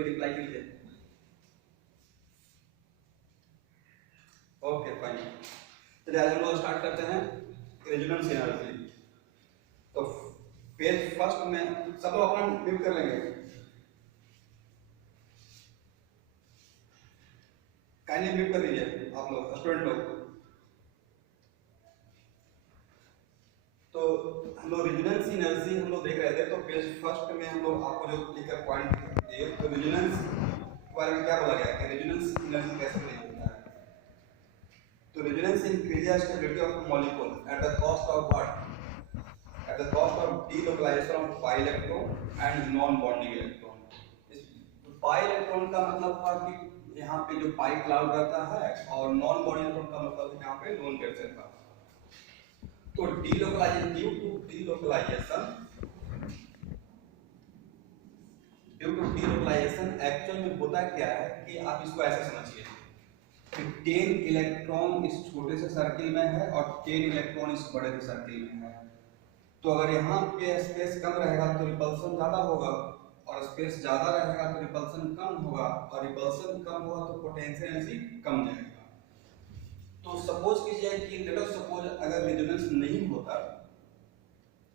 में रिप्लाई कीजिए। Okay fine, चलिए आज हम लोग स्टार्ट करते हैं रेजोनेंस एनर्जी। तो पेज फर्स्ट में सब लोग अपना म्यूट कर लेंगे, काइंडली म्यूट कर लीजिए आप लोग स्टूडेंट लोग। तो हम लोग रेजोनेंस एनर्जी हम लोग देख रहे थे, तो पेज फर्स्ट में हम लोग आपको जो क्लिकर पॉइंट दिए, तो रेजोनेंस के बारे में क्या बोला गया कि रेजोनेंस एनर्जी कैसे प्रेजेंट होता है। तो resonance increases stability of molecule at the cost of what, at the cost of delocalization of pi electron and non bonding electron। इस pi electron का मतलब था कि यहाँ पे जो pi cloud रहता है, और non bonding electron का मतलब यहाँ पे lone कैंसर का। तो delocalization due to delocalization actual में होता क्या है कि आप इसको ऐसे समझिए कि 10 इलेक्ट्रॉन इस छोटे से सर्किल में है और 10 इलेक्ट्रॉन इस बड़े से सर्किल में है। तो अगर यहाँ पे स्पेस कम रहेगा तो रिपल्सन ज्यादा होगा, और स्पेस ज्यादा रहेगा तो रिपल्सन कम होगा, और रिपल्सन कम होगा तो पोटेंशियल एनर्जी कम जाएगा। तो सपोज कीजिए कि लेट अस सपोज अगर रेजोनेंस नहीं होता,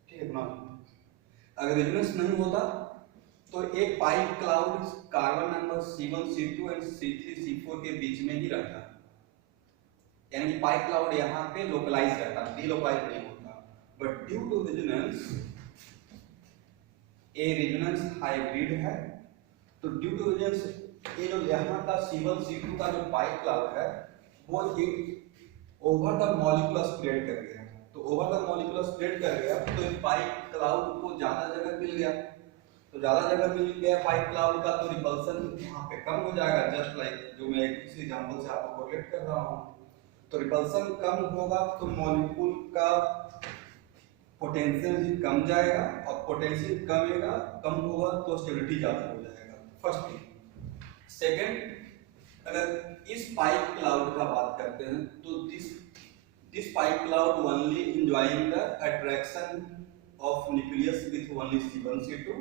ठीक है ना, अगर रेजोनेंस नहीं होता तो एक pi cloud carbon number C1 C2 and C3 C4 के बीच में ही रहता, यानी कि पाई क्लाउड यहाँ पे लोकलाइज रहता, डीलोकलाइज नहीं होता। But due to resonance, a resonance hybrid है, तो due to resonance ये जो यहाँ का C1 C2 का जो पाई क्लाउड है वो heat over the molecule spread कर गया। तो ओवर द मॉलिक्यूल स्प्रेड कर गया तो इस पाई क्लाउड को ज्यादा जगह मिल गया, तो ज्यादा जगह मिल गया पाई क्लाउड का, तो रिपल्सन यहाँ पे कम हो जाएगा। जस्ट लाइक जो मैं इस एग्जांपल से आपको कोरिलेट कर रहा हूँ, तो रिपल्सन कम होगा तो मॉलिक्यूल का पोटेंशियल एनर्जी कम जाएगा, और पोटेंशियल कम होगा तो स्टेबिलिटी ज्यादा हो जाएगा। First thing. सेकंड, अगर इस पाइप क्लाउड का बात करते हैं तो this pipe cloud only enjoying the attraction of nucleus with only C1 C2,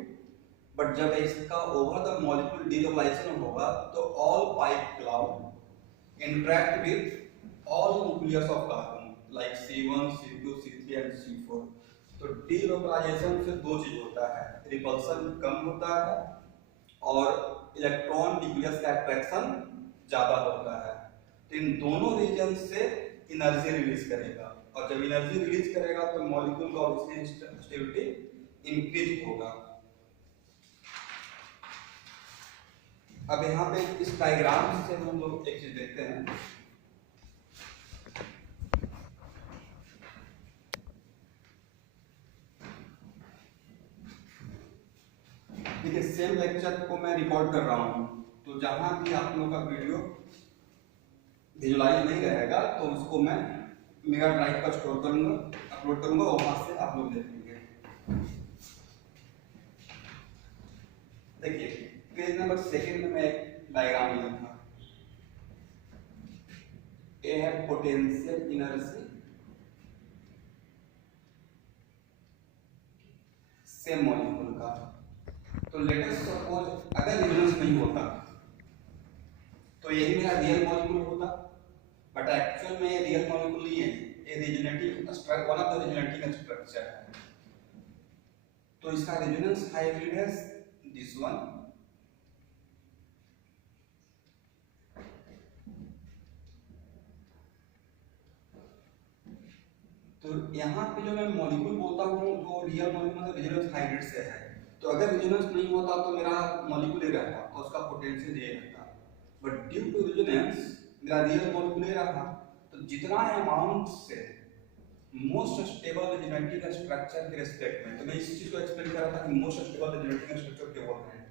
but जब इसका ओवर द मॉलिक्यूल डीलोकलाइजेशन होगा तो all pipe cloud interact with all nucleus of carbon like C1 C2 C3 and C4। तो delocalisation से दो चीज होता है, रिपल्सन कम होता है और इलेक्ट्रॉन न्यूक्लियस का अट्रैक्शन ज्यादा होता है। तो इन दोनों रीजन से एनर्जी रिलीज करेगा, और जब एनर्जी रिलीज करेगा तो मॉलिक्यूल का ऑक्सीजन स्टेबिलिटी इंक्रीज होगा। अब यहाँ पे इस डायग्राम से हम लोग एक चीज देखते हैं, देखिए सेम लेक्चर को मैं रिकॉर्ड कर रहा हूँ, तो जहां भी आप लोगों का वीडियो विजुअलाइज नहीं रहेगा तो उसको मैं मेगा ड्राइव पर स्टोर करूंगा, अपलोड करूंगा, और वहां से आप लोग देखेंगे। देखिए पेज नंबर सेकंड में मैं एक डायग्राम लिया था, ये है पोटेंशियल एनर्जी सेम मॉलिक्यूल का। तो लेट अस सपोज अगर रेजोनेंस नहीं होता तो यही मेरा रियल मॉलिक्यूल होता, बट एक्चुअल में ये रियल मॉलिक्यूल नहीं है, ये resonating structure, one of the resonating structure है। तो इसका रेजोनेंस हाइब्रिड है दिस वन, तो यहाँ पे जो मैं मॉलिक्यूल बोलता हूँ वो रियल मॉलिक्यूल मतलब रेजोनेंस हाइब्रिड से है। तो अगर रेजोनेंस नहीं होता तो मेरा मॉलिक्यूल ये रहता और उसका पोटेंशियल ये रहता, बट ड्यू टू रेजोनेंस मेरा रियल मॉलिक्यूल ये रहा। तो जितना अमाउंट से मोस्ट स्टेबल रेजोनेटिंग स्ट्रक्चर के रिस्पेक्ट में, तो मैं इस चीज को एक्सप्लेन कर रहा था कि मोस्ट स्टेबल रेजोनेटिंग स्ट्रक्चर क्या होते हैं,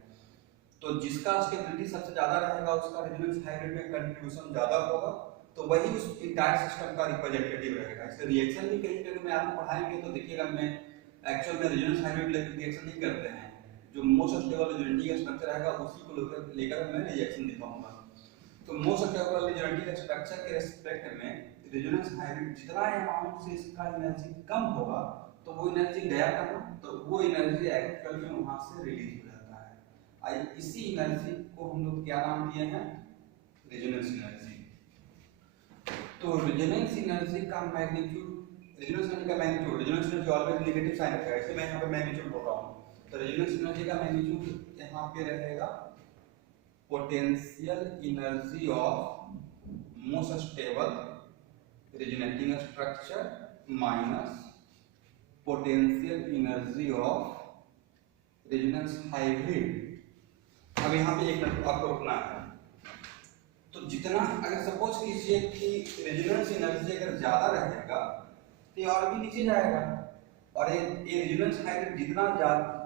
तो जिसका स्टेबिलिटी सबसे ज्यादा रहेगा उसका रेजोनेंस हाइब्रिड में कंट्रीब्यूशन ज्यादा होगा, तो वही उस इंटायर सिस्टम का रिप्रेजेंटेटिव रहेगा। इसका रिएक्शन भी कहीं पे मैं आपको पढ़ाएंगे तो देखिएगा, मैं एक्चुअल में रेजोनेंस हाइब्रिड रिएक्शन नहीं करते हैं, जो मोस्ट स्टेबल रेजोनेटिंग स्ट्रक्चर रहेगा उसी को लेकर मैं रिएक्शन दिखाऊंगा। तो मोस्ट स्टेबल रेजोनेटिंग स्ट्रक्चर के रिस्पेक्ट में रेजोनेंस हाइब्रिड जितना अमाउंट से इसका एनर्जी कम होगा तो वो एनर्जी गया कहाँ, तो वो एनर्जी एक्चुअल में वहां से रिलीज हो जाता है। इसी एनर्जी को हम लोग क्या नाम दिए हैं, रेजोनेंस एनर्जी। तो रेजोनेंस एनर्जी का मैग्नीट्यूड, रेजोनेंस एनर्जी का magnitude, resonance energy always negative sign रखा है, इसलिए मैं यहाँ पे मैग्नीट्यूड बोल रहा हूँ। तो रेजोनेंस एनर्जी का मैग्नीट्यूड यहाँ पे रहेगा potential energy of most stable resonating structure minus potential energy of resonance hybrid. अब यहाँ पे एक मिनट आपको रुकना है। तो जितना, अगर सपोज कीजिए कि रेजोनेंस एनर्जी अगर ज्यादा रहेगा तो ये और भी नीचे जाएगा, और ये रेजोनेंस हाइब्रिड जितना ज्यादा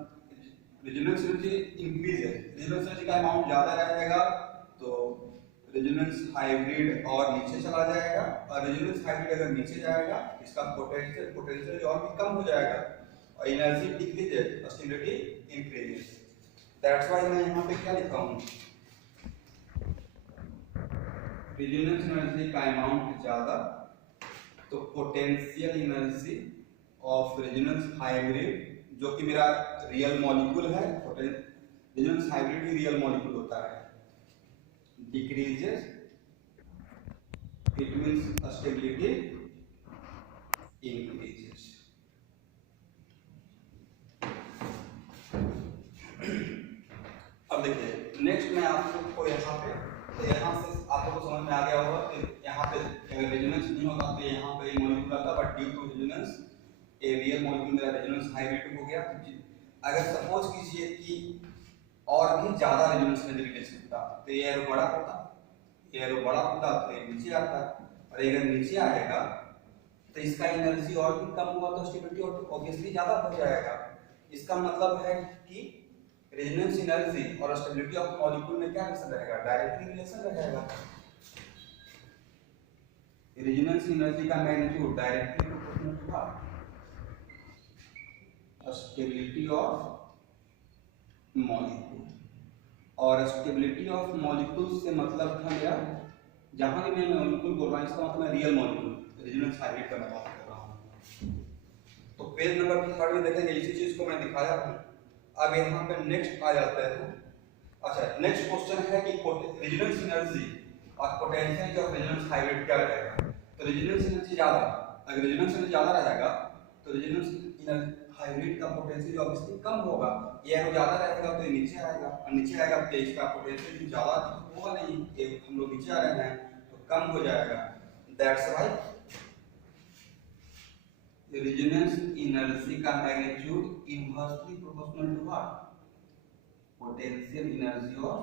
रेजोनेंस एनर्जी इंक्रीज है, रेजोनेंस एनर्जी का अमाउंट ज्यादा रहेगा तो रेजोनेंस हाइब्रिड और नीचे चला जाएगा, और रेजोनेंस हाइब्रिड अगर नीचे जाएगा इसका पोटेंशियल और भी कम हो जाएगा, और एनर्जी डिक्रीज है, स्टेबिलिटी इंक्रीज। दैट्स व्हाई मैं यहाँ पे क्या लिखा हूँ, रेजोनेंस एनर्जी का अमाउंट ज्यादा तो potential energy of resonance hybrid, जो कि मेरा रियल मॉलिक्यूल है, रेजोनेंस हाइब्रिड ही रियल मॉलिक्यूल होता है, decreases, it means stability increases. अब देखिए नेक्स्ट मैं आप लोग को यहाँ पे, तो यहाँ से आप लोगों को समझ में आ गया होगा कि यहाँ पे अगर रेजोनेंस नहीं होता तो यहाँ पे मॉलिक्यूल आता, but due to resonance a real molecule मेरा रेजोनेंस हाइब्रिड हो गया। अगर सपोज कीजिए कि और भी ज्यादा रेजोनेंस में रिलेशन होता तो ये एरो बड़ा होता, ये एरो बड़ा होता तो ये नीचे आता, और अगर नीचे आएगा तो इसका एनर्जी और भी कम होगा तो स्टेबिलिटी ऑब्वियसली ज्यादा हो जाएगा। इसका मतलब है कि रेजोनेंस एनर्जी और स्टेबिलिटी ऑफ मॉलिक्यूल में क्या रिलेशन रहेगा, डायरेक्टली रिलेशन रहेगा। रेजोनेंस एनर्जी का magnitude directly proportional to stability of molecule, और स्टेबिलिटी ऑफ मॉलिक्यूल से मतलब था मेरा, जहां भी मैं मॉलिक्यूल बोल रहा हूं इसका मतलब मैं रियल मॉलिक्यूल, रेजोनेंस हाइब्रिड का मैं बात कर रहा हूं। तो पेज नंबर 3 में देखेंगे इसी चीज को मैं दिखाया हूं। अब यहाँ पे नेक्स्ट आ जाते हैं। अच्छा, नेक्स्ट क्वेश्चन है कि रेजोनेंस एनर्जी और पोटेंशियल ऑफ रेजोनेंस हाइब्रिड क्या रहेगा। तो रेजोनेंस एनर्जी ज्यादा, अगर रेजोनेंस एनर्जी ज्यादा रहेगा तो रेजोनेंस एनर्जी हाइब्रिड का पोटेंशियल ऑब्वियसली कम होगा, ये अगर ज्यादा रहेगा तो ये नीचे आएगा, और नीचे आएगा तो इसका पोटेंशियल ज्यादा होगा नहीं, ये हम लोग नीचे आ रहे हैं तो कम हो जाएगा। दैट्स व्हाई रेजोनेंस एनर्जी का magnitude inversely proportional to what, potential energy of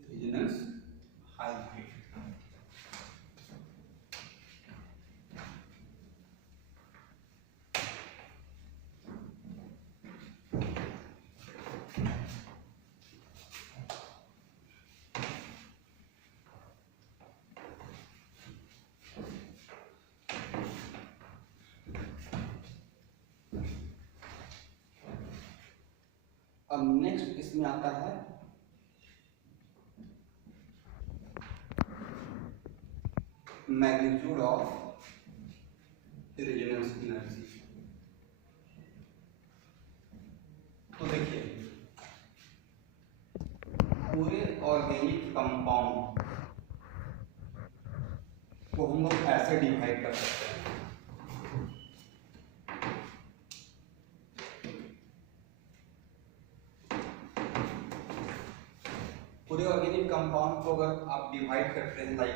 resonance hybrid. अब नेक्स्ट इसमें आता है मैग्नीट्यूड ऑफ रेजोनेंस एनर्जी। तो देखिए पूरे ऑर्गेनिक कंपाउंड को हम लोग ऐसे डिवाइड कर सकते हैं, पूरे ऑर्गेनिक कंपाउंड को अगर आप डिवाइड करते हैं लाइक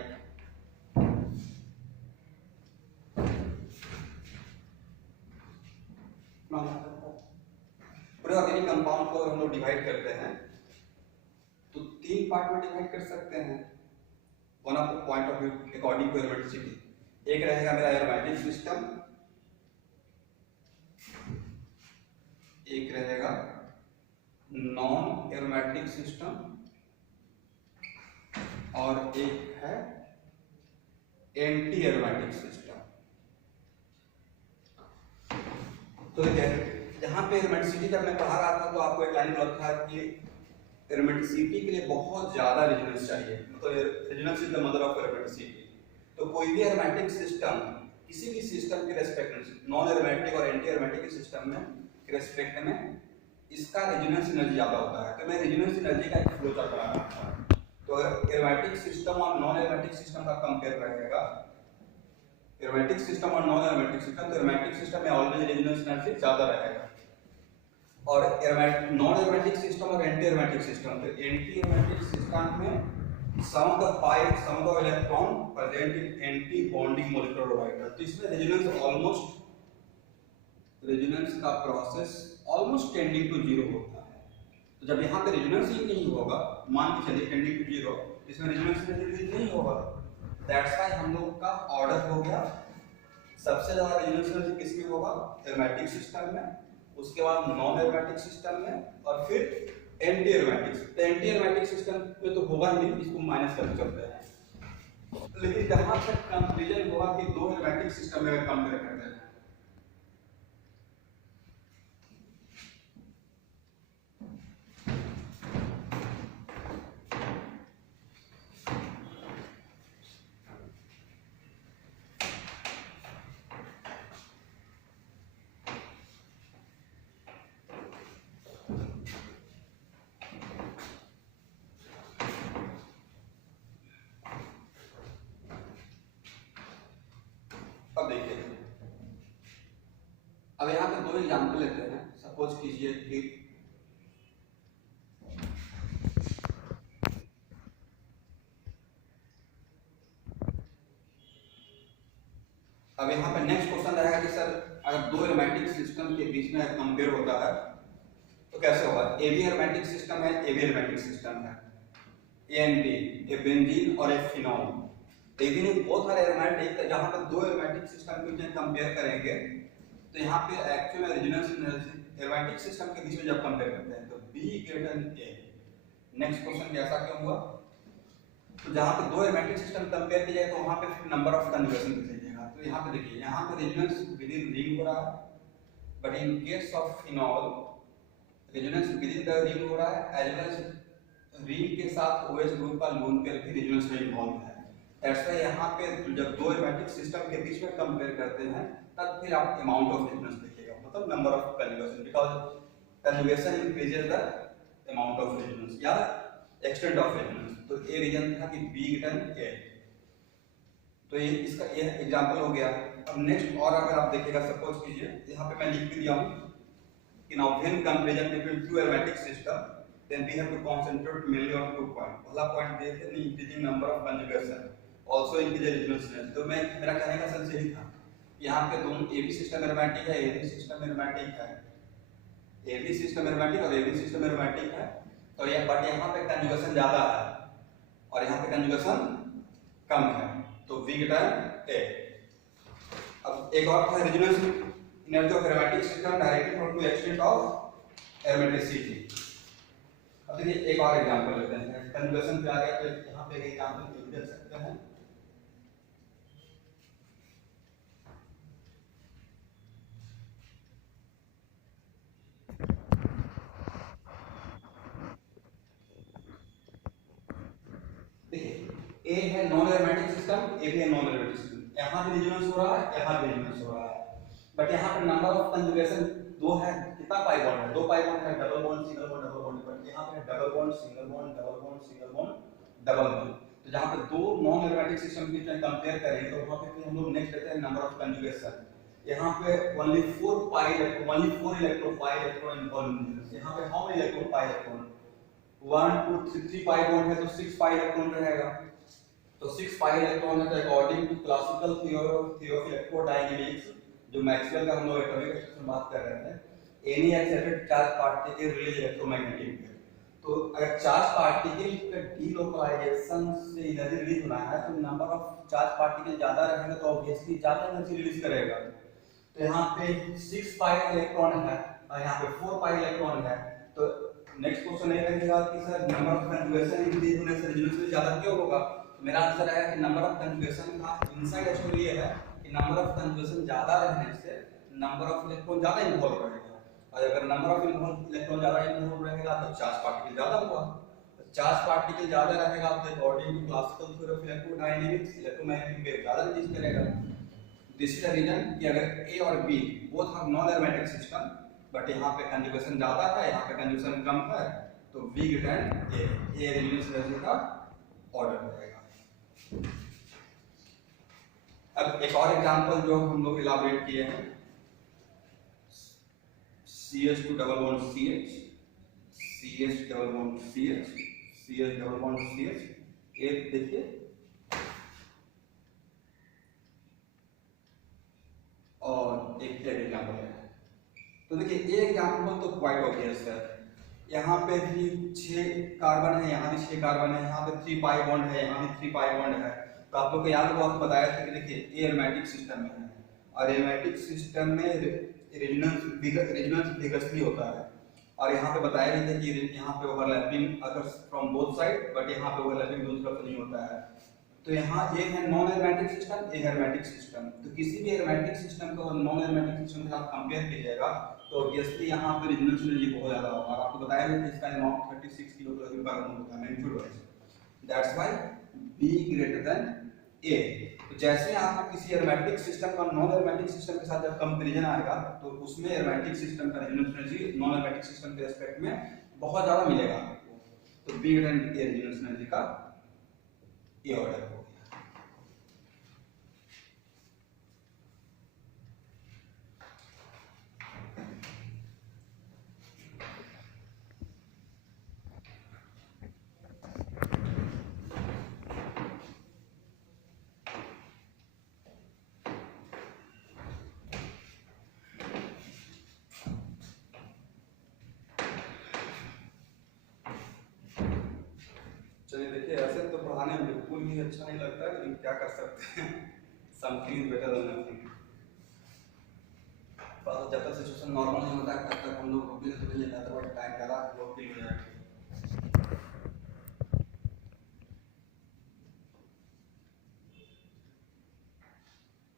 पूरे ऑर्गेनिक कंपाउंड को हम लोग डिवाइड करते हैं तो 3 पार्ट में डिवाइड कर सकते हैं, one of the point of view according to aromaticity. एक रहेगा मेरा एरोमेटिक सिस्टम, एक रहेगा नॉन एरोमेटिक सिस्टम, और एक है एंटी एरोमेटिक सिस्टम। तो जहां पे एरोमेटिसिटी जब मैं पढ़ा रहा था तो आपको एक लाइन बोला था कि एरोमेटिसिटी के लिए बहुत ज्यादा रेजोनेंस चाहिए, मतलब resonance is the mother of aromaticity. तो कोई भी एरोमेटिक सिस्टम किसी भी सिस्टम के रेस्पेक्ट में, नॉन एरोमेटिक और एंटी एरोमेटिक सिस्टम में के रेस्पेक्ट में इसका रेजोनेंस एनर्जी ज्यादा होता है। तो मैं रेजोनेंस एनर्जी का एक फ्लो चार्ट बना रहा हूं। तो एरोमेटिक सिस्टम और नॉन एरोमेटिक सिस्टम का कंपेयर रहेगा, एरोमेटिक सिस्टम और नॉन एरोमेटिक सिस्टम। तो एरोमेटिक सिस्टम में ऑलवेज रेजोनेंस एनर्जी ज्यादा रहेगा, और नॉन एरोमेटिक सिस्टम और एंटी एरोमेटिक सिस्टम। तो एंटी एरोमेटिक सिस्टम में some of the electron present in anti bonding molecular orbital। तो इसमें रेजोनेंस का process almost tending to zero होता है। तो जब यहाँ पे रेजोनेंस ही नहीं होगा, मान के चलिए टेंडिंग टू जीरो, इसमें रेजोनेंस नहीं होगा, दैट्स व्हाई हम लोग का ऑर्डर हो गया सबसे ज्यादा रेजोनेंस किसमें होगा, एरोमेटिक सिस्टम में, उसके बाद नॉन एरोमेटिक सिस्टम में, और फिर एंटी एरोमेटिक। तो एंटी एरोमेटिक सिस्टम में तो होगा ही नहीं, इसको माइनस करके चलते हैं। लेकिन जहां तक कंपैरिजन होगा कि दो एरोमेटिक सिस्टम में कंपेयर करते हैं, अब देखिए, अब यहाँ पे दो एग्जाम्पल लेते हैं। सपोज कीजिए कि अब यहाँ पे नेक्स्ट क्वेश्चन रहेगा कि सर अगर दो एरोमेटिक सिस्टम के बीच में कंपेयर होता है तो कैसे होगा। ए बी एरोमेटिक सिस्टम है, ए बी एरोमेटिक सिस्टम है, A and B, A benzene और ए फिनॉल। लेकिन ये बहुत सारे एरोमेटिक, जहां पर दो एरोमेटिक सिस्टम के बीच कंपेयर करेंगे तो यहाँ पे एक्चुअल में रेजोनेंस एनर्जी एरोमेटिक सिस्टम के बीच में जब कंपेयर करते हैं तो B greater than A। Next question कैसा क्यों हुआ, तो जहां पे दो एरोमेटिक सिस्टम कंपेयर किया जाए तो वहां पे नंबर ऑफ कन्वर्जन दिखेगा। तो यहाँ पे देखिए, यहाँ पे रेजोनेंस विद इन रिंग हो रहा है, but in case of phenol resonance with in the ring हो रहा है, एज वेल एज रिंग के साथ OH ग्रुप का लोन पेयर भी रेजोनेंस में इन्वॉल्व है। ऐसा यहाँ पे जब दो एरोमेटिक सिस्टम के बीच में कंपेयर करते हैं तब फिर आप अमाउंट ऑफ रेजोनेंस देखिएगा, मतलब number of conjugation, because conjugation increases the amount of resonance या एक्सटेंट ऑफ रेजोनेंस। तो ये रीजन था कि B ग्रेटर A। तो ये इसका ये एग्जांपल हो गया। अब नेक्स्ट और अगर आप देखिएगा, सपोज कीजिए यहाँ पे मैं लिख भी दिया हूँ कि now when comparison between two aromatic system then we have to concentrate mainly on 2 points। पहला पॉइंट देखते हैं increasing number of conjugation also increase resonance. तो मैं मेरा कहने का सेंस यही था, यहाँ पे दोनों AB सिस्टम एरोमेटिक है, AB सिस्टम एरोमेटिक है, AB सिस्टम एरोमेटिक और AB सिस्टम एरोमेटिक है। तो ये बट यहाँ पे कंजुगेशन ज्यादा है और यहाँ पे कंजुगेशन कम है, तो V ग्रेटर A। अब एक और था resonance energy of aromatic system directly from to extent of aromaticity. अब देखिए एक और एग्जांपल लेते हैं, कंजुगेशन पे आ गया तो यहाँ पे एक एग्जांपल देख सकते हैं। देखिए A है नॉन एरोमेटिक सिस्टम, A भी है नॉन एरोमेटिक सिस्टम, यहाँ भी रेजोनेंस हो रहा है, यहाँ भी रेजोनेंस हो रहा है, बट यहाँ पे नंबर ऑफ कंजुगेशन दो है। कितना पाई बॉन्ड है, दो पाई बॉन्ड है, double bond single bond double bond, but यहाँ पे double bond single bond double bond single bond double bond. तो जहाँ पे दो नॉन एरोमेटिक सिस्टम के बीच कंपेयर करें तो वहाँ पे हम लोग नेक्स्ट लेते हैं नंबर ऑफ कंजुगेशन। यहाँ पे only 4 electron involved। यहाँ पे how many electron, pi electron, 1 2 3 pi bond है तो 6 pi electron रहेगा। तो 6 pi electron है तो according to classical theory of electrodynamics, जो मैक्सवेल का हम लोग एटॉमिक स्ट्रक्चर में बात कर रहे थे, any accepted charge particle release electromagnetic wave. तो अगर चार्ज पार्टिकल का डीलोकलाइजेशन से एनर्जी रिलीज होना है तो नंबर ऑफ चार्ज पार्टिकल ज्यादा रहेगा तो ऑब्वियसली ज्यादा एनर्जी रिलीज करेगा। तो यहाँ पे 6 pi इलेक्ट्रॉन है और यहाँ पे 4 pi इलेक्ट्रॉन है। तो नेक्स्ट क्वेश्चन ये रहेगा कि sir number of conjugation increase होने से रेजोनेंस ज्यादा क्यों होगा। तो मेरा आंसर है कि नंबर ऑफ कंजुगेशन का इनसाइड स्टोरी ये है कि नंबर ऑफ कंजुगेशन ज्यादा रहने से नंबर ऑफ इलेक्ट्रॉन ज्यादा इन्वॉल्व रहेगा, और अगर नंबर ऑफ इलेक्ट्रॉन ज्यादा इन्वॉल्व रहेगा तो चार्ज पार्टिकल ज्यादा होगा। चार्ज पार्टिकल ज्यादा रहेगा तो according to classical theory of electrodynamics electromagnetic wave ज्यादा रिलीज करेगा। दिस इज द रीजन कि अगर A और B both are non aromatic system but यहाँ पे कंजुगेशन ज्यादा है, यहाँ पे कंजुगेशन कम है, तो V ग्रेटर ए रेजोनेंस एनर्जी का ऑर्डर रहेगा। अब एक और एग्जांपल जो हम लोग इलाबोरेट किए हैं, CH2 double bond CH, CH double bond CH, CH double bond CH, एक देखिए और एक एग्जांपल है। तो देखिए ये एग्जांपल तो क्वाइट ऑब्वियस है, यहाँ पे भी 6 कार्बन है, यहाँ भी 6 कार्बन है, यहाँ पे 3 पाई बॉन्ड है, यहाँ भी 3 पाई बॉन्ड है। तो आप लोग को याद होगा, आपको बताया था कि देखिए ये एरोमेटिक सिस्टम में है और एरोमेटिक सिस्टम में रेजोनेंस विगसली होता है। और यहाँ पे बताया नहीं था कि यहाँ पे ओवरलैपिंग अगर फ्रॉम बोथ साइड, बट यहाँ पे ओवरलैपिंग दोनों तरफ नहीं होता है। तो यहाँ ये है नॉन एरोमेटिक सिस्टम, ये एरोमेटिक सिस्टम। तो किसी भी एरोमेटिक सिस्टम को नॉन एरोमेटिक सिस्टम के साथ कंपेयर कीजिएगा तो ऑब्वियसली यहाँ पे रेजोनेंस एनर्जी बहुत ज्यादा होगा। आपको बताया गया कि इसका अमाउंट 36 किलोकैलोरी पर मोल होता है magnitude wise. That's why B greater than A। तो जैसे आप किसी एरोमेटिक सिस्टम का नॉन एरोमेटिक सिस्टम के साथ जब कंपैरिजन आएगा तो उसमें एरोमेटिक सिस्टम का resonance energy non aromatic system के रिस्पेक्ट में बहुत ज्यादा मिलेगा आपको। तो B greater than A resonance energy का ये ऑर्डर हो गया। चलिए देखिए, ऐसे तो पढ़ाने में बिल्कुल ही अच्छा नहीं लगता, लेकिन क्या कर सकते हैं, something is better than nothing. पर जब तक सिचुएशन नॉर्मल नहीं होता है तब तक हम लोग रुक तो नहीं जाता, बट टाइम ज़्यादा लोग फील हो जाएगा।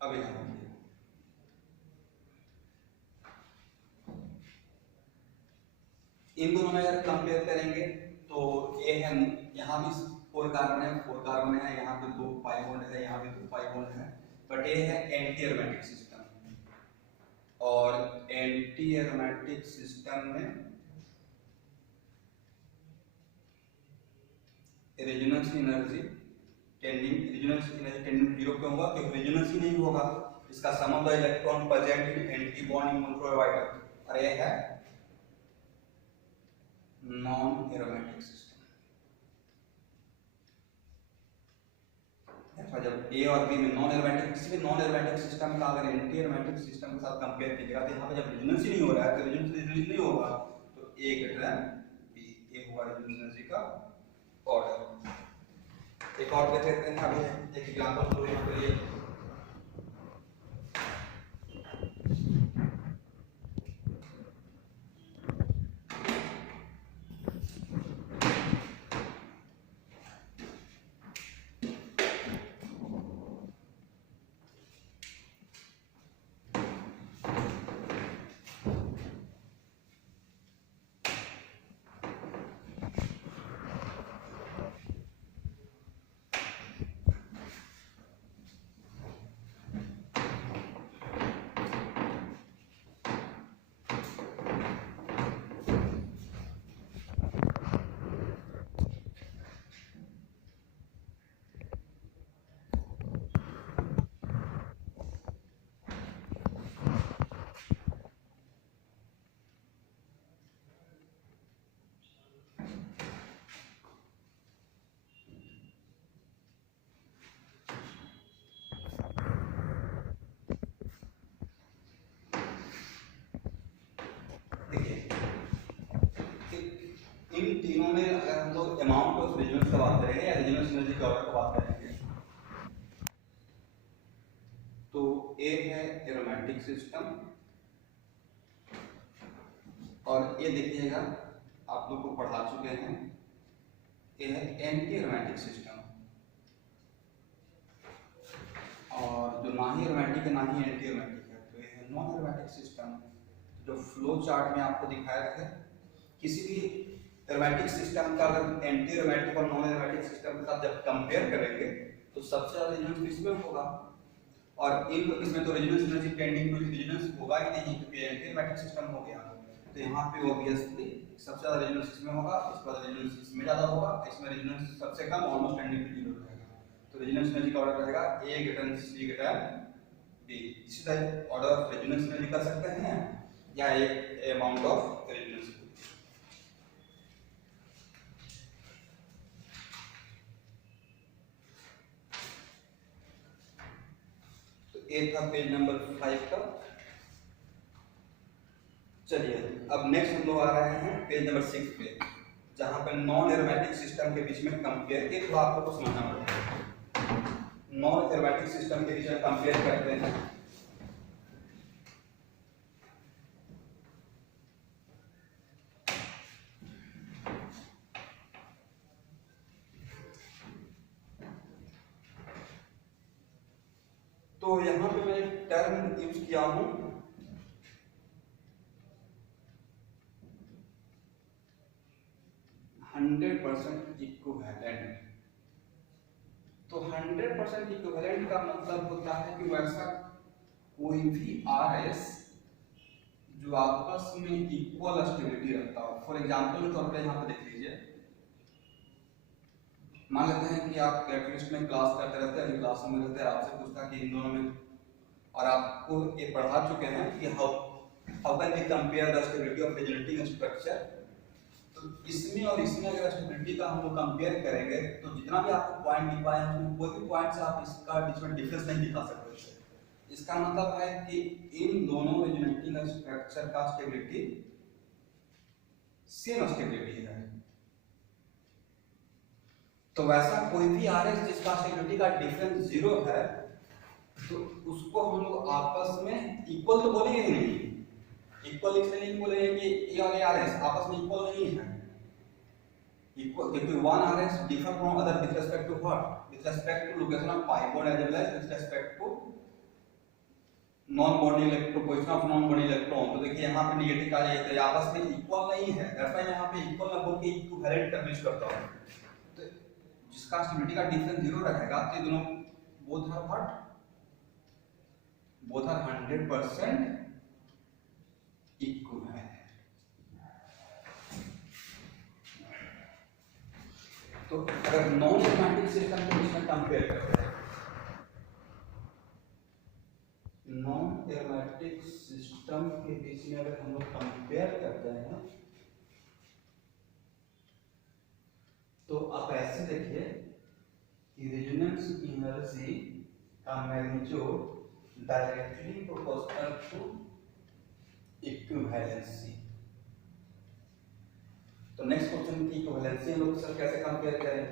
अभी हम इन दोनों में अगर कंपेयर करेंगे तो ये है, यहाँ भी 4 कार्बन है, 4 कार्बन है, यहाँ पे 2 पाई बॉन्ड है, यहाँ भी 2 पाई बॉन्ड है, बट ये है एंटी एरोमेटिक सिस्टम। और एंटी एरोमेटिक सिस्टम में रेजोनेंस एनर्जी टेंडिंग 0 क्यों होगा? क्योंकि रेजोनेंस ही नहीं होगा। इसका sum of the electron present in anti bond in monochloride, और ये है नॉन एरोमेटिक सिस्टम। जब ए और बी में नॉन एरोमेटिक, किसी भी नॉन एरोमेटिक सिस्टम का अगर एंटी एरोमेटिक सिस्टम के साथ कंपेयर कीजिएगा तो यहाँ पे जब रेजोनेंस ही नहीं हो रहा है, तो रेजोनेंस रिलीज नहीं होगा, तो ए ग्रेटर देन बी, ये हुआ रेजोनेंस एनर्जी का ऑर्डर। एक और देख लेते हैं, अभी एक एग्जांपल तो यहाँ पे ये इन तीनों में अगर हम लोग अमाउंट ऑफ रेजोनेंस का बात करेंगे या रेजोनेंस एनर्जी का ऑर्डर का बात करेंगे, तो ए है एरोमेटिक सिस्टम और ये देखिएगा आप लोग को पढ़ा चुके हैं, ये है एंटी एरोमेटिक सिस्टम। और जो ना ही एरोमेटिक है ना ही एंटी एरोमेटिक है, तो ये है नॉन एरोमेटिक सिस्टम। जो फ्लो चार्ट में आपको दिखाया था, किसी भी एरोमेटिक सिस्टम का अगर एंटी एरोमेटिक और नॉन एरोमेटिक सिस्टम के साथ जब कंपेयर करेंगे तो सबसे ज्यादा रेजोनेंस किसमें होगा, और इन इसमें तो resonance energy tending to resonance होगा ही नहीं क्योंकि एंटी एरोमेटिक सिस्टम हो गया। तो यहाँ पे ऑब्वियसली सबसे ज़्यादा रेजोनेंस इसमें होगा, इसके बाद रेजोनेंस इसमें ज़्यादा होगा, इसमें रेजोनेंस सबसे कम ऑलमोस्ट टेंडिंग टू 0 रहेगा। तो रेजोनेंस एनर्जी का ऑर्डर रहेगा A greater than C greater than B। इसी तरह ऑर्डर ऑफ रेजोनेंस एनर्जी कर सकते हैं या एक अमाउंट ऑफ रेजोनेंस। तो ये था पेज नंबर 5 का। चलिए अब नेक्स्ट हम लोग आ रहे हैं पेज नंबर 6 पे, जहां पर नॉन एरोमेटिक सिस्टम के बीच में कंपेयर के थोड़ा आपको तो समझना पड़ेगा। नॉन एरोमेटिक सिस्टम के बीच में कंपेयर करते हैं। तो यहां पे मैं टर्म यूज किया हूं 100% इक्विवेलेंट। तो 100% इक्विवेलेंट का मतलब होता है कि वैसा कोई भी RS जो आपस में इक्वल स्टेबिलिटी रखता हो। फॉर एग्जांपल के तौर पे यहाँ पे देख लीजिए, मान लेते हैं कि आप कैलकुलस में क्लास करते रहते हैं, क्लास में रहते हैं, आपसे पूछता है कि इन दोनों में, और आपको ये पढ़ा चुके हैं कि how can we compare the stability of resonating structure. तो इसमें और इसमें अगर स्टेबिलिटी का हम लोग कंपेयर करेंगे तो जितना भी आपको पॉइंट दिख पाए हैं कोई भी पॉइंट से आप इसका बीच में डिफरेंस नहीं दिखा सकते। इसका मतलब है कि इन दोनों रेजोनेटिंग स्ट्रक्चर का स्टेबिलिटी सेम स्टेबिलिटी है। तो वैसा कोई भी RS जिसका स्टेबिलिटी का डिफरेंस 0 है तो उसको हम लोग आपस में इक्वल तो बोलेंगे ही नहीं। इक्वल इसलिए नहीं बोलेंगे कि A और RS आपस में इक्वल नहीं है। इक्वल क्योंकि one RS differ from other with respect to what? With respect to location of pi bond as well as with respect to non-bonding electron, position of non-bonding electron। तो देखिए यहाँ पे negative का ये तो आपस में इक्वल नहीं है, दैट्स व्हाई मैं यहाँ पे इक्वल ना बोल के इक्विवेलेंट टर्म यूज करता हूँ। तो जिसका स्टेबिलिटी का डिफरेंस 0 रहेगा तो दोनों both are what, both are 100% equivalent. तो अगर नॉन एरोमेटिक सिस्टम के बीच में कंपेयर करते हैं, नॉन एरोमेटिक सिस्टम के बीच में अगर हम लोग कंपेयर करते हैं तो आप ऐसे देखिए कि रेजोनेंस एनर्जी का magnitude directly proportional to equivalency. तो नेक्स्ट क्वेश्चन की इक्विवेलेंसी हम लोग सर कैसे कंपेयर करें?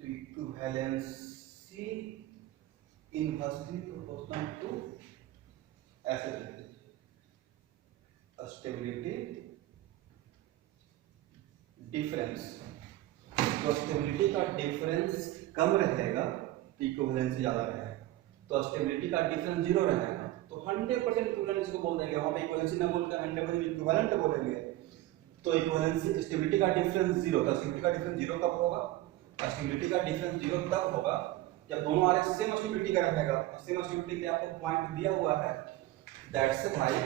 तो इक्विवेलेंसी इनवर्सली प्रोपोर्शनल टू ऐसे स्टेबिलिटी डिफरेंस। तो स्टेबिलिटी का डिफरेंस कम रहेगा तो इक्विवेलेंसी ज्यादा रहेगा। तो स्टेबिलिटी का डिफरेंस 0 रहेगा तो 100% इक्विवेलेंस को बोल देंगे, वहां पे इक्विवेलेंसी ना बोलकर 100% इक्विवेलेंट बोलेंगे। तो इक्विवेलेंसी स्टेबिलिटी का डिफरेंस 0, तो स्टेबिलिटी का डिफरेंस 0 कब होगा? स्टेबिलिटी का डिफरेंस 0 तब होगा जब दोनों RS सेम स्टेबिलिटी का रहेगा। सेम स्टेबिलिटी के लिए आपको पॉइंट दिया हुआ है, दैट्स व्हाई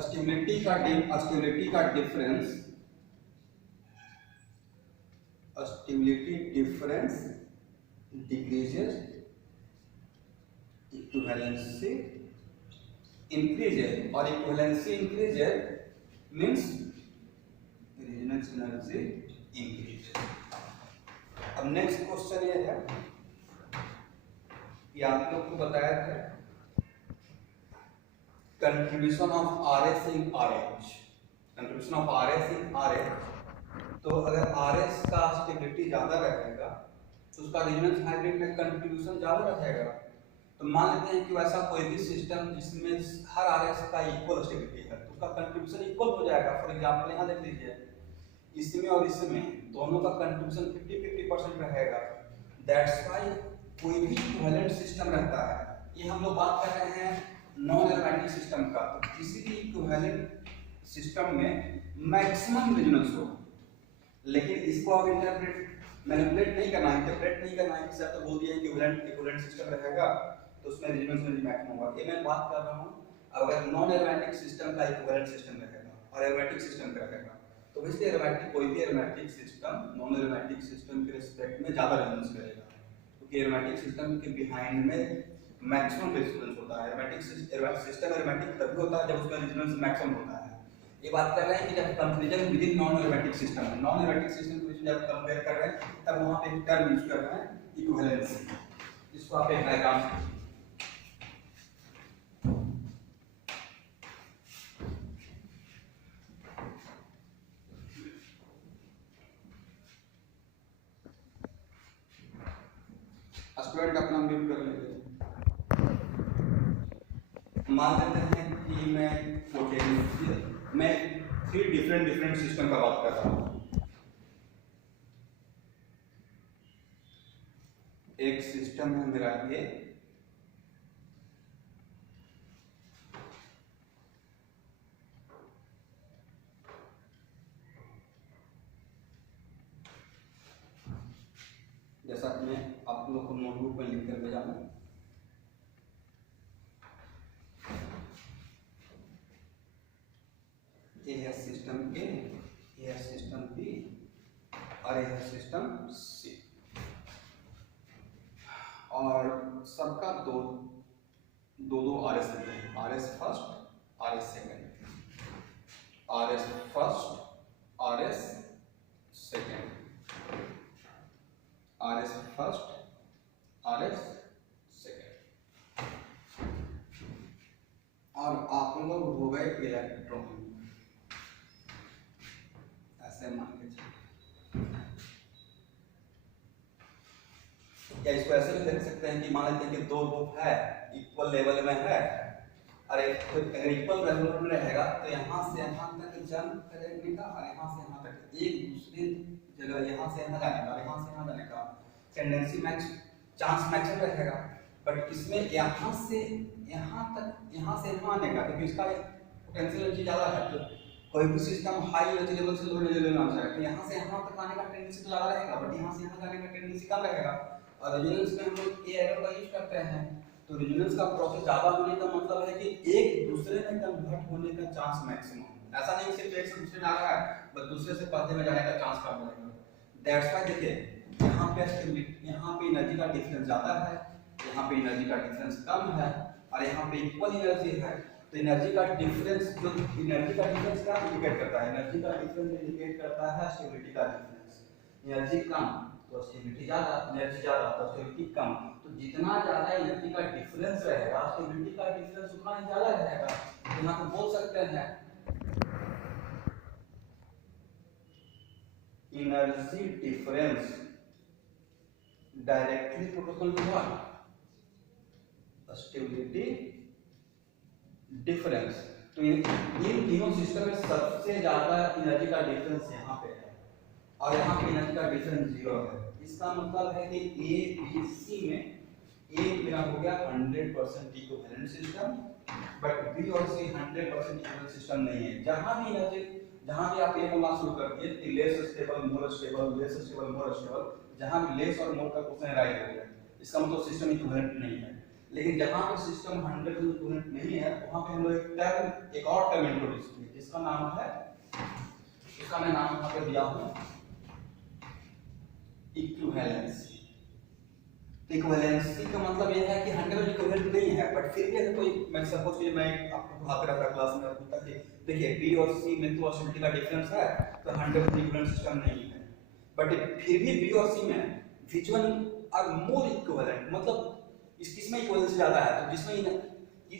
स्टेबिलिटी का difference stability difference decreases, equivalency increases, और equivalency increases means resonance energy increases. अब नेक्स्ट क्वेश्चन ये है कि आप लोग को बताया था contribution of RS in RH, contribution of RS in RH। तो अगर RS का स्टेबिलिटी ज्यादा रहेगा तो उसका रेजोनेंस हाइब्रिड में कंट्रीब्यूशन ज्यादा रहेगा। तो मान लेते हैं कि वैसा कोई भी सिस्टम जिसमें हर RS का इक्वल स्टेबिलिटी है तो उसका कंट्रीब्यूशन इक्वल हो जाएगा। फॉर एग्जांपल यहाँ देख लीजिए, इसमें और इसमें दोनों का कंट्रीब्यूशन 50-50% रहेगा। दैट्स व्हाई कोई भी इक्विवेलेंट सिस्टम रहता है, ये हम लोग बात कर रहे हैं नॉन एरोमेटिक सिस्टम का। तो किसी भी इक्विवेलेंट सिस्टम में मैक्सिमम रेजोनेंस हो, लेकिन इसको अब मैनिपुलेट नहीं करना है, इंटरप्रेट नहीं करना है कि सर तो बोल दिया इक्विवेलेंट सिस्टम रहेगा तो उसमें रेजोनेंस एनर्जी मैक्सिमम होगा। ये मैं बात कर रहा हूँ अगर नॉन एरोमेटिक सिस्टम का इक्विवेलेंट सिस्टम रहेगा और एरोमेटिक सिस्टम का रहेगा, तो वैसे एरोमेटिक कोई भी aromatic system non aromatic system के रिस्पेक्ट में ज़्यादा रेजोनेंस करेगा, क्योंकि एरोमेटिक सिस्टम के बिहाइंड में मैक्सिमम रेजोनेंस होता है। एरोमेटिक सिस्टम एरोमेटिक तभी होता है जब उसका रेजोनेंस मैक्सिमम होता है। ये बात कर रहे हैं कि जब comparison with in non aromatic system, non aromatic system के बीच में जब कंपेयर कर रहे हैं तब वहां पे एक टर्म यूज कर रहे हैं इक्विवेलेंसी, इसको आप एक डायग्राम स्टूडेंट अपना म्यूट कर लीजिए। मान लेते हैं कि मैं 3 डिफरेंट सिस्टम का बात कर रहा हूँ। एक सिस्टम है मेरा ये, जैसा कि मैं आप लोग को नोटबुक में लिख कर भेजा हूं। ये है सिस्टम ए, ये है सिस्टम बी और ये है सिस्टम सी, और सबका दो आरएस है, RS first RS second, RS first RS second, RS first RS second, और आप लोग हो गए इलेक्ट्रॉन, ऐसे मान के चलिए। या इसको ऐसे भी देख सकते हैं कि मान लेते हैं कि 2 ग्रुप है, इक्वल लेवल में है, अरे अगर इक्वल लेवल में रहेगा तो यहाँ से यहाँ तक जंप करने का और यहाँ से यहाँ तक एक दूसरे जगह यहाँ से यहाँ जाने का, यहाँ से यहाँ जाने का टेंडेंसी मैच चांस मैच रहेगा। बट इसमें यहाँ से यहाँ तक, यहाँ से यहाँ आने का, क्योंकि इसका पोटेंशियल एनर्जी ज़्यादा है, तो कोई भी सिस्टम हाई एनर्जी लेवल से लो एनर्जी लेवल में जाए तो यहाँ से यहाँ तक आने का टेंडेंसी तो ज़्यादा रहेगा, बट यहाँ से यहाँ जाने का टेंडेंसी कम रहेगा। और रेजोनेंस में हम लोग ए एरो का यूज करते हैं, तो रेजोनेंस का प्रोसेस ज़्यादा होने का मतलब है कि एक दूसरे में कन्वर्ट होने का चांस मैक्सिमम, ऐसा नहीं सिर्फ एक से दूसरे में आ रहा है, बट दूसरे से पहले में जाने का चांस कम रहेगा। दैट्स व्हाई देखिए यहाँ पे एनर्जी का डिफरेंस ज़्यादा है, यहाँ पे एनर्जी का डिफरेंस कम है, और यहाँ पे इक्वल एनर्जी है, तो एनर्जी का डिफरेंस जो एनर्जी का डिफरेंस क्या इंडिकेट करता है, एनर्जी का डिफरेंस इंडिकेट करता है स्टेबिलिटी का डिफरेंस। एनर्जी कम तो स्टेबिलिटी ज़्यादा, एनर्जी ज़्यादा तो स्टेबिलिटी कम, तो जितना ज़्यादा एनर्जी का डिफरेंस रहेगा स्टेबिलिटी का डिफरेंस उतना ही ज़्यादा रहेगा। तो यहाँ पे बोल सकते हैं energy difference directly proportional to what, stability difference. तो इन तीनों सिस्टम में सबसे ज्यादा एनर्जी का डिफरेंस यहाँ पे है, और यहाँ पे एनर्जी का डिफरेंस 0 है। इसका मतलब है कि ए बी सी में ए मेरा हो गया 100% इक्विवेलेंट सिस्टम, बट बी और सी 100% इक्विवेलेंट सिस्टम नहीं है। जहां भी एनर्जी, जहां भी आप ये बोलना शुरू कर दिए कि less stable more stable, less stable more stable, जहां भी लेस और मोर का क्वेश्चन राइट हो गया, इसका मतलब सिस्टम इक्विवेलेंट नहीं है। लेकिन जहां पे सिस्टम 100% इक्विवेलेंट नहीं है, वहां पे हम लोग एक और टर्म इंट्रोड्यूस किए जिसका नाम है, इसका मैं नाम यहां पे दिया हूं इक्विवेलेंसी। इक्विवेलेंसी का मतलब यह है कि 100% इक्विवेलेंट नहीं है, बट फिर भी अगर कोई, मैं सपोज कि मैं आपको पढ़ाते रहता क्लास में, पूछता कि देखिए बी और सी में तो स्टेबिलिटी का डिफरेंस है, तो 100% इक्विवेलेंट सिस्टम नहीं है, बट फिर भी बी और सी में विजुअल आर मोर इक्विवेलेंट, मतलब किसमें इक्विवेलेंस ज्यादा है, तो जिसमें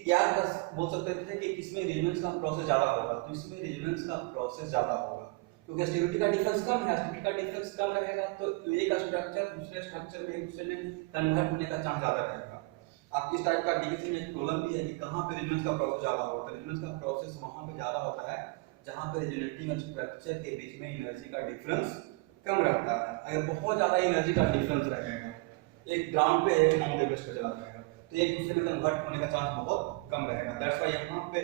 यार बस बोल सकते थे कि किसमें रेजोनेंस का प्रोसेस ज्यादा होगा, तो इसमें रेजोनेंस का प्रोसेस ज्यादा होगा, क्योंकि स्टेबिलिटी का डिफरेंस कम है, स्टेबिलिटी का डिफरेंस कम रहेगा तो एक स्ट्रक्चर दूसरे स्ट्रक्चर में एक दूसरे में कन्वर्ट होने का चांस ज्यादा रहेगा। आपकी इस टाइप का डीएससी में एक प्रॉब्लम भी है कि कहां पे रेजोनेंस का प्रोसेस ज्यादा होता है। रेजोनेंस का प्रोसेस वहां पे ज्यादा होता है जहां पे रेजोनेटिंग स्ट्रक्चर के बीच में एनर्जी का डिफरेंस कम रहता है। अगर बहुत ज्यादा एनर्जी का डिफरेंस रहेगा, एक ग्राउंड पे एक माउंट एवरेस्ट पे चला जाएगा, तो एक दूसरे में कन्वर्ट होने का चांस बहुत कम रहेगा। दैट्स व्हाई यहां पे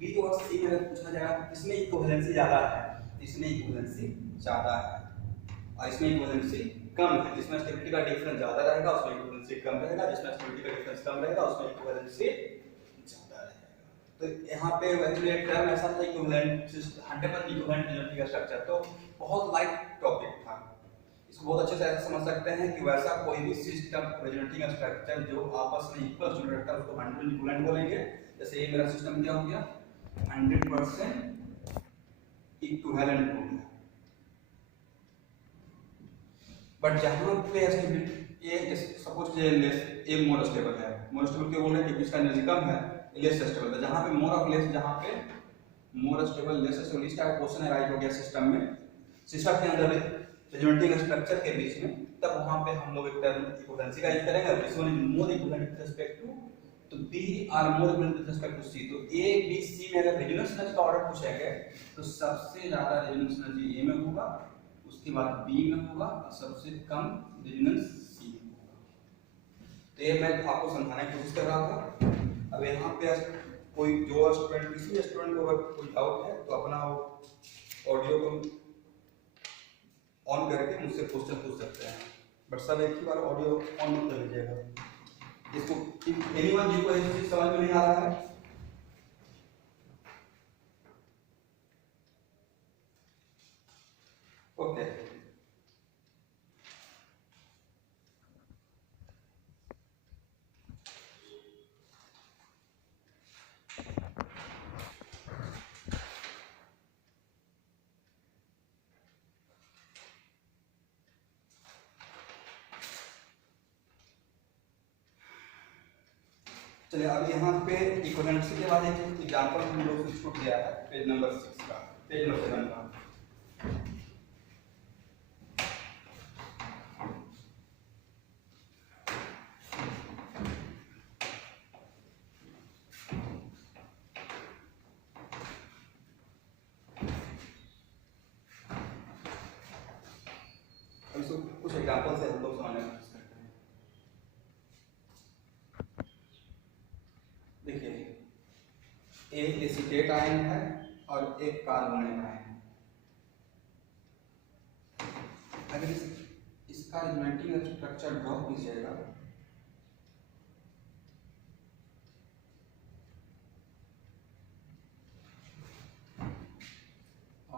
बी और सी में पूछा जाएगा किसमें इक्विवेलेंसी ज्यादा है, इसमें इक्विवेलेंसी ज्यादा है, और इसमें इक्विवेलेंसी कम है। जिसमें स्टेबिलिटी का डिफरेंस ज्यादा रहेगा उसमें इक्विवेलेंसी कम रहेगा, जिसमें स्टेबिलिटी का डिफरेंस कम रहेगा उसमें इक्विवेलेंसी ज्यादा रहेगा। तो यहाँ पे एक्चुअली एक टर्म ऐसा था इक्विवेलेंट 100% इक्विवेलेंट रिजल्टिंग स्ट्रक्चर, तो बहुत लाइट टॉपिक था। इसको बहुत अच्छे से ऐसा समझ सकते हैं कि वैसा कोई भी सिस्टम रिजल्टिंग स्ट्रक्चर जो आपस में इक्वल स्टूडेंट रहता है उसको 100% इक्विवेलेंट बोलेंगे। जैसे ये मेरा सिस्टम क्या हो गया, 100% इक्विवेलेंट हो गया। बट जहां पे ये सपोज ये मोर स्टेबल है, मोर स्टेबल क्यों बोल रहे हैं, क्योंकि इसका एनर्जी कम है, लेस स्टेबल है। जहां पे मोर और लेस, जहां पे मोर स्टेबल लेस स्टेबल, इस टाइप का क्वेश्चन अराइज हो गया सिस्टम में, सिस्टम के अंदर रिजल्टिंग स्ट्रक्चर के बीच में, तब वहां पे हम लोग एक टर्म इक्विवेलेंसी का यूज करेंगे। This one is more equivalent with respect to, तो B are more equivalent with respect to C. तो ए बी सी में अगर रेजोनेंस एनर्जी का ऑर्डर पूछेंगे तो सबसे ज्यादा रेजोनेंस एनर्जी ए में होगा, उसके बाद बी में होगा और सबसे कम रेजोनेंस सी में होगा। तो ये मैं आपको समझाने की कोशिश कर रहा था। अब यहाँ पे कोई जो स्टूडेंट, किसी स्टूडेंट को अगर कोई डाउट है तो अपना ऑडियो को ऑन करके मुझसे क्वेश्चन पूछ सकते हैं, बट सब एक ही बार ऑडियो ऑन मत कर लीजिएगा। इसको एनीवन जिसको ये चीज समझ में नहीं आ रहा है, ओके चलिए। अब यहाँ पे इक्विवेलेंसी के बाद एक एग्जांपल हम लोग से छूट गया है, पेज नंबर 6 का, पेज नंबर 7 का। इसको कुछ एग्जांपल से हम लोग समझने की कोशिश करते हैं। देखिए, एक एसीटेट आयन है और एक कार्बोनेट आयन है। अगर इसका रिजल्टिंग स्ट्रक्चर ड्रॉ कीजिएगा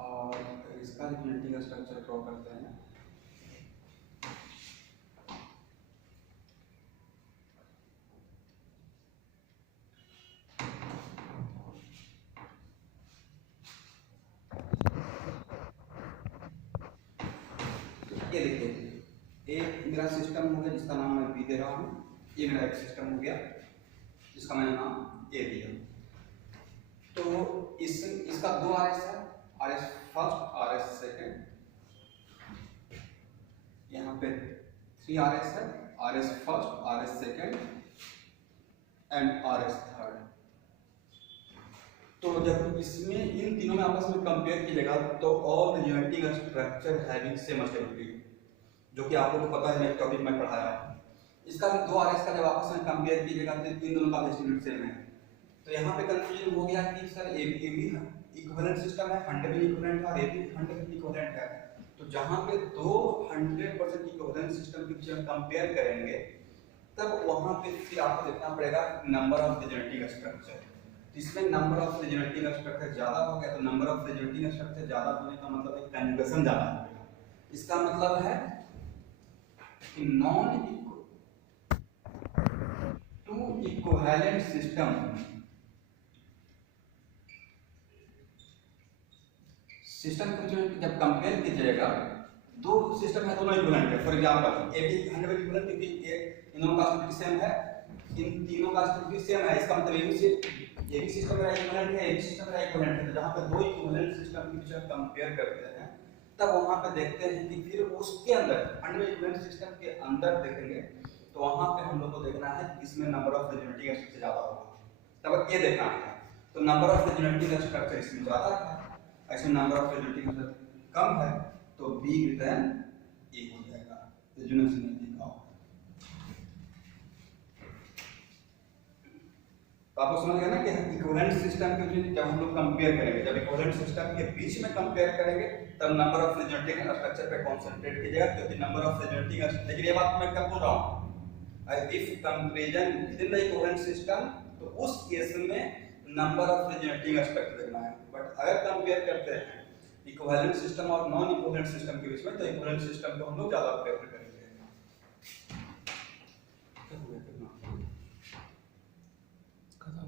और इसका रिजल्टिंग स्ट्रक्चर ड्रॉ करते हैं, ये देखिए एक मेरा सिस्टम हो गया जिसका नाम मैं बी दे रहा हूँ, ये मेरा एक सिस्टम हो गया जिसका मैंने नाम ए दिया। तो इसका दो आरएस है, आरएस फर्स्ट, आरएस सेकंड, यहाँ पे 3 आरएस है, RS first, RS second and RS third. तो जब इसमें इन तीनों में आपस में कंपेयर कीजिएगा तो all resulting structure having same stability, जो कि आप लोगों को पता है, नेक्स्ट टॉपिक में पढ़ाया है। इसका भी 2 आरएस का जब आपस में कंपेयर कीजिएगा तो इन दोनों का स्टेबिलिटी सेम है। तो यहाँ पे कंफ्यूजन हो गया कि सर ए भी इक्विवेलेंट सिस्टम है, 100% इक्विवेलेंट है, और ए भी 100% इक्विवेलेंट है। तो जहाँ पे दो 100% इक्विवेलेंट सिस्टम की जब कंपेयर करेंगे तब वहाँ पे फिर आपको देखना पड़ेगा नंबर ऑफ रिजल्टिंग स्ट्रक्चर। इसमें नंबर ऑफ रिजल्टिंग स्ट्रक्चर ज्यादा हो गया तो नंबर ऑफ रिजल्टिंग स्ट्रक्चर ज्यादा होने का मतलब है कंजुगेशन ज्यादा होगा। इसका मतलब है कि नॉन टू इक्विवेलेंट सिस्टम को जब कंपेयर कीजिएगा, दो सिस्टम है दोनों इक्विवेलेंट है। फॉर एग्जांपल ए भी 100% इक्विवेलेंट क्योंकि इन दोनों का स्टेबिलिटी सेम है, इन तीनों का स्टेबिलिटी सेम है। इसका मतलब ये भी सिस्टम मेरा इक्विवेलेंट है, ये भी सिस्टम मेरा इक्विवेलेंट है। जहां पर दो इक्विवेलेंट सिस्टम के बीच कंपेयर करते हैं तब वहां पे देखते हैं कि फिर उसके अंदर 100% इक्विवेलेंट सिस्टम के अंदर देखेंगे तो वहां पे हम लोग को देखना है कि इसमें नंबर ऑफ रिजल्टिंग स्ट्रक्चर ज्यादा होगा, तब ये देखना है। तो नंबर ऑफ रिजल्टिंग स्ट्रक्चर इसमें ज्यादा है, ऐसे नंबर ऑफ रिजल्टिंग स्ट्रक्चर कम है तो बी ग्रेटर देन ए हो जाएगा, रेजोनेंस एनर्जी का। तो आपको समझ गया ना कि इक्विवेलेंट सिस्टम के बीच जब हम लोग कंपेयर करेंगे, जब इक्विवेलेंट सिस्टम के बीच में कंपेयर करेंगे तब नंबर ऑफ रिजल्टिंग स्ट्रक्चर पे कंसंट्रेट कीजिएगा, क्योंकि नंबर ऑफ रिजल्टिंग, लेकिन ये बात मैं कब बोल रहा हूं, if comparison with in the equivalent system, तो उस केस में नंबर ऑफ रिजनेटिंग एस्पेक्ट देखना है। बट अगर कंपेयर करते हैं इक्विवेलेंट सिस्टम और नॉन इक्विवेलेंट सिस्टम के बीच में, तो इक्विवेलेंट सिस्टम को हम लोग ज्यादा प्रेफर करेंगे। खत्म हो